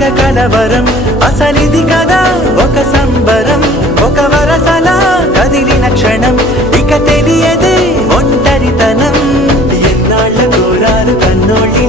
తెగ కలవరం అసలిది కదా ఒక సంబరం ఒక వరసలా కదిలిన క్షణం ఇక తెలియదే ఒంటరితనం ఎన్నాళ్ళ కోరారు కన్నోళ్ళి